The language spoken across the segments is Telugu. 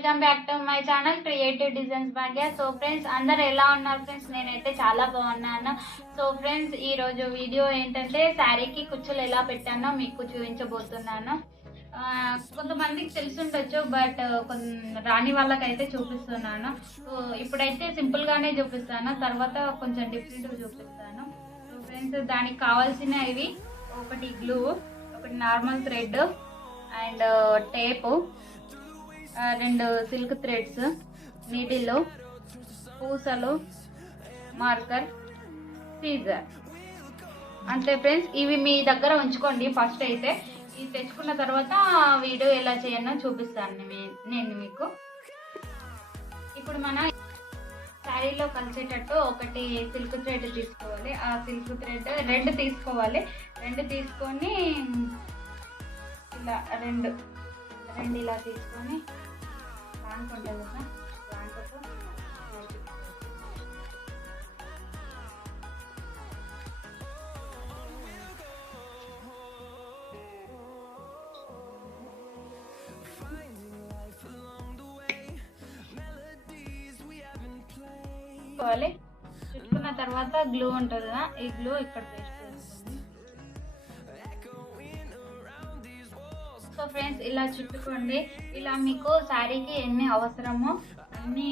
Welcome back to my channel creative designs Bhagya. So friends, అందరు ఎలా ఉన్నారు ఫ్రెండ్స్? నేనైతే చాలా బాగున్నాను. సో ఫ్రెండ్స్, ఈరోజు వీడియో ఏంటంటే శారీకి కుచ్చులు ఎలా పెట్టానో మీకు చూపించబోతున్నాను. కొంతమందికి తెలుసుండొచ్చు, బట్ రాని వాళ్ళకైతే చూపిస్తున్నాను. సో ఇప్పుడైతే సింపుల్గానే చూపిస్తాను, తర్వాత కొంచెం డిఫరెంట్గా చూపిస్తాను. సో ఫ్రెండ్స్, దానికి కావాల్సినవి ఒకటి గ్లూ, ఒకటి normal thread and tape, 2 silk threads, needle, పూసలు, మార్కర్, సీజర్. అంతే ఫ్రెండ్స్, ఇవి మీ దగ్గర ఉంచుకోండి. ఫస్ట్ అయితే ఇది తెచ్చుకున్న తర్వాత వీడియో ఎలా చేయాలో చూపిస్తాను నేను మీకు. ఇప్పుడు మన శారీలో కలిసేటట్టు ఒకటి సిల్క్ థ్రెడ్ తీసుకోవాలి. ఆ సిల్క్ థ్రెడ్ 2 తీసుకోవాలి. 2 తీసుకొని ఇలా రెండు ఇలా తీసుకొని ప్లాంక్ ఉంటుంది కదా, ప్లాంక్తో చుట్టుకున్న తర్వాత గ్లూ ఉంటుంది కదా, ఈ గ్లూ ఇక్కడ పేస్ట్ చేసుకోండి. సో ఫ్రెండ్స్, ఇలా చుట్టుకోండి. ఇలా మీకు శారీకి ఎన్ని అవసరమో అన్ని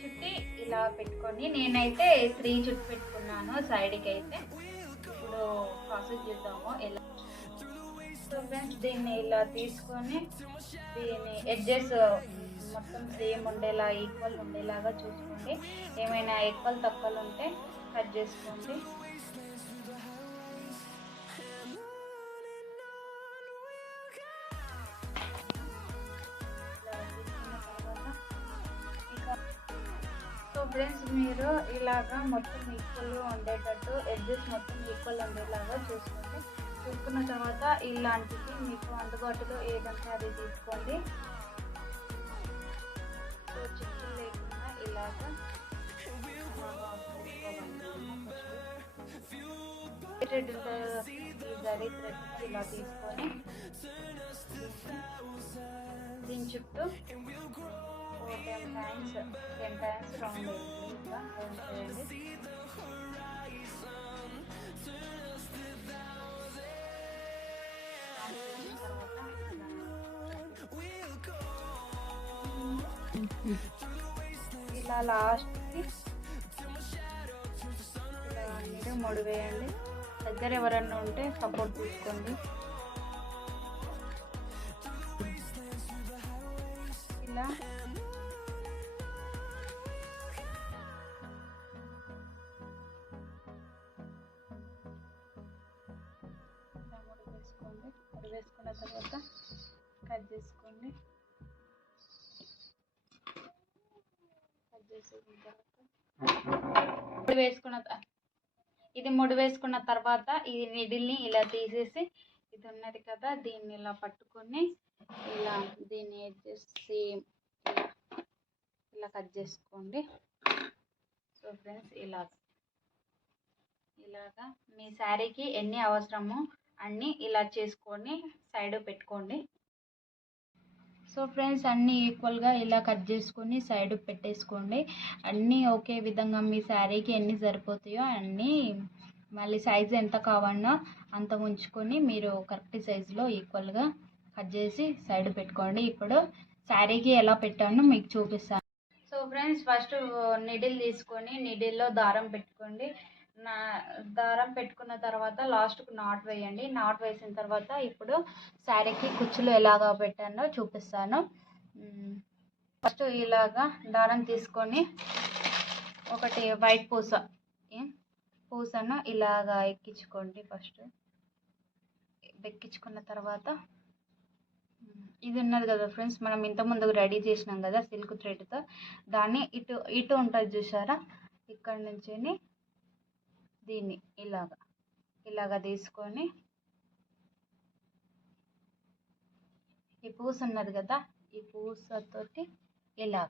చుట్టి ఇలా పెట్టుకోండి. నేనైతే 3 చుట్టు పెట్టుకున్నాను సైడ్కి అయితే. ఇప్పుడు ప్రాసెస్ చూద్దాము ఎలా. సో ఫ్రెండ్స్, దీన్ని ఇలా తీసుకొని దీని ఎడ్జెస్ మొత్తం సేమ్ ఉండేలా, ఈక్వల్ ఉండేలాగా చూసుకోండి. ఏమైనా ఎక్కువలు తక్కువలు ఉంటే కట్ చేసుకోండి. సో ఫ్రెండ్స్, మీరు ఇలాగా మొత్తం ఈక్వల్గా ఉండేటట్టు ఎడ్జెస్ మొత్తం ఈక్వల్ ఉండేలాగా చూసుకోండి. చూసుకున్న తర్వాత ఇలాంటిది మీకు అందుబాటులో ఏదంటే అది తీసుకోండి. సో చిక్కులు లేకుండా ఇలాగా థ్రెడ్ జరీ థ్రెడ్ ఇలా తీసుకొని దీని చుట్టూ 10 టైమ్స్ రౌండ్ ఇలా రౌండ్ చేయండి. ఇలా లాస్ట్కి ఇలా మీరు ముడి వేయండి. దగ్గర ఎవరన్నా ఉంటే సపోర్ట్ తీసుకోండి. ఇలా ముడి వేసుకున్న తర్వాత కట్ చేసుకోండి. ముడి వేసుకున్న తర్వాత ఈ నిడిల్ని ఇలా తీసేసి, ఇది ఉన్నది కదా, దీన్ని ఇలా పట్టుకొని ఇలా దీన్ని చేసి ఇలా కట్ చేసుకోండి. సో ఫ్రెండ్స్, ఇలాగా మీ శారీకి ఎన్ని అవసరమో అన్నీ ఇలా చేసుకొని సైడ్ పెట్టుకోండి. సో ఫ్రెండ్స్, అన్నీ ఈక్వల్గా ఇలా కట్ చేసుకొని సైడ్ పెట్టేసుకోండి. అన్నీ ఒకే విధంగా మీ శారీకి ఎన్ని సరిపోతాయో అన్నీ, మళ్ళీ సైజు ఎంత కావాలన్నా అంత ఉంచుకొని మీరు కరెక్ట్ సైజులో ఈక్వల్గా కట్ చేసి సైడ్ పెట్టుకోండి. ఇప్పుడు శారీకి ఎలా పెట్టానో మీకు చూపిస్తాను. సో ఫ్రెండ్స్, ఫస్ట్ నిడిల్ తీసుకొని నిడిల్లో దారం పెట్టుకోండి. దారం పెట్టుకున్న తర్వాత లాస్ట్కు నాట్ వేయండి. నాట్ వేసిన తర్వాత ఇప్పుడు శారీకి కుచ్చులు ఎలాగా పెట్టానో చూపిస్తాను. ఫస్ట్ ఇలాగా దారం తీసుకొని ఒకటి వైట్ పూసను ఇలాగా ఎక్కించుకోండి. ఫస్ట్ ఎక్కించుకున్న తర్వాత ఇది ఉన్నది కదా ఫ్రెండ్స్, మనం ఇంతకుముందు రెడీ చేసినాం కదా సిల్క్ థ్రెడ్తో, దాన్ని ఇటు ఉంటుంది చూసారా, ఇక్కడ నుంచి దీన్ని ఇలాగా తీసుకొని ఈ పూస ఉన్నది కదా, ఈ పూసతోటి ఇలా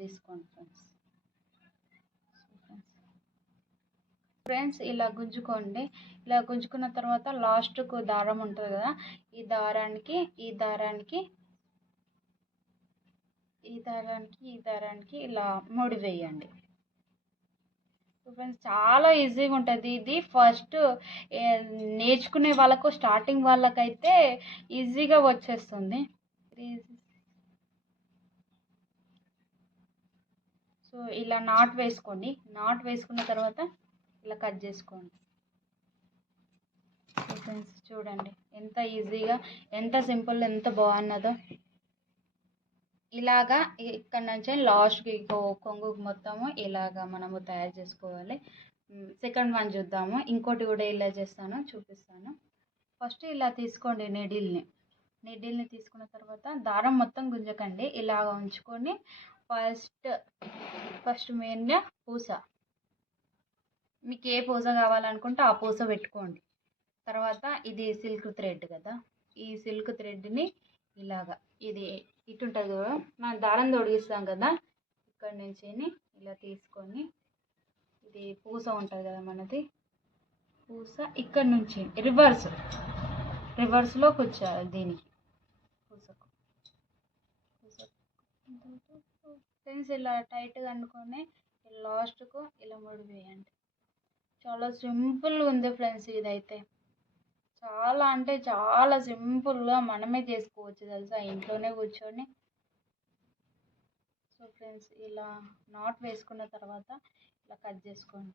తీసుకోండి ఫ్రెండ్స్. ఇలా గుంజుకోండి. ఇలా గుంజుకున్న తర్వాత లాస్ట్కు దారం ఉంటుంది కదా, ఈ దారానికి ఈ దారానికి ఇలా ముడి వేయండి. ఫ్రెండ్స్ చాలా ఈజీగా ఉంటుంది ఇది. ఫస్ట్ నేర్చుకునే వాళ్ళకు, స్టార్టింగ్ వాళ్ళకైతే ఈజీగా వచ్చేస్తుంది. సో ఇలా నాట్ వేసుకోండి. నాట్ వేసుకున్న తర్వాత ఇలా కట్ చేసుకోండి. ఫ్రెండ్స్ చూడండి ఎంత ఈజీగా, ఎంత సింపుల్, ఎంత బాగున్నదో. ఇలాగా ఇక్కడ నుంచి లాస్ట్కి కొంగు మొత్తము ఇలాగా మనము తయారు చేసుకోవాలి. సెకండ్ వన్ చూద్దాము. ఇంకోటి కూడా ఇలా చేస్తాను, చూపిస్తాను. ఫస్ట్ ఇలా తీసుకోండి నీడిల్ని తీసుకున్న తర్వాత దారం మొత్తం గుంజకండి, ఇలాగ ఉంచుకొని ఫస్ట్ మెయిన్గా పూస, మీకు ఏ పూస కావాలనుకుంటే ఆ పూస పెట్టుకోండి. తర్వాత ఇది సిల్క్ థ్రెడ్ కదా, ఈ సిల్క్ థ్రెడ్ని ఇలాగా, ఇది ఇటు ఉంటుంది కదా, మనం దారం తొడిగిస్తాం కదా, ఇక్కడ నుంచి ఇలా తీసుకొని, ఇది పూస ఉంటుంది కదా మనది, పూస ఇక్కడ నుంచి రివర్స్లో కూర్చోాలి దీనికి. ఫ్రెండ్స్ ఇలా టైట్గా అనుకొని లాస్ట్కు ఇలా ముడి వేయండి. చాలా సింపుల్గా ఉంది ఫ్రెండ్స్. ఇదైతే చాలా అంటే చాలా సింపుల్గా మనమే చేసుకోవచ్చు తెలుసా, ఇంట్లోనే కూర్చొని. సో ఫ్రెండ్స్ ఇలా నాట్ వేసుకున్న తర్వాత ఇలా కట్ చేసుకోండి.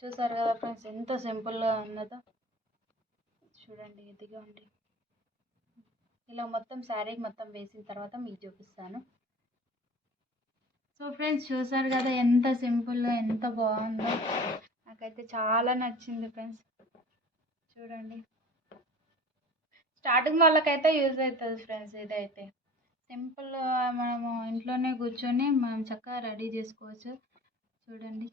చూసారు కదా ఫ్రెండ్స్ ఎంత సింపుల్గా ఉన్నదో. చూడండి ఇదిగా ఉండి ఇలా మొత్తం శారీ మొత్తం వేసిన తర్వాత మీకు చూపిస్తాను. సో ఫ్రెండ్స్ చూసారు కదా ఎంత సింపుల్గా, ఎంత బాగుందో. నాకైతే చాలా నచ్చింది ఫ్రెండ్స్. చూడండి స్టార్టింగ్ వాళ్ళకైతే యూజ్ అవుతుంది ఫ్రెండ్స్. ఇదైతే సింపుల్, మనము ఇంట్లోనే కూర్చొని మనం చక్కగా రెడీ చేసుకోవచ్చు. చూడండి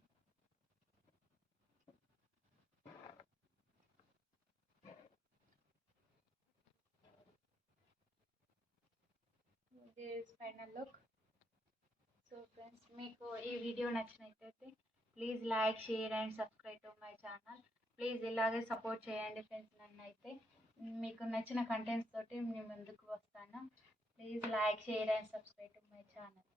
ఫైనల్ లుక్. సో ఫ్రెండ్స్ మీకు ఈ వీడియో నచ్చినట్లయితే please like, share and subscribe to my channel. Please ఇలాగే సపోర్ట్ చేయండి ఫ్రెండ్స్. నన్ను అయితే మీకు నచ్చిన కంటెంట్స్ తోటి మేము ముందుకు వస్తాను. Please like, share and subscribe to my channel.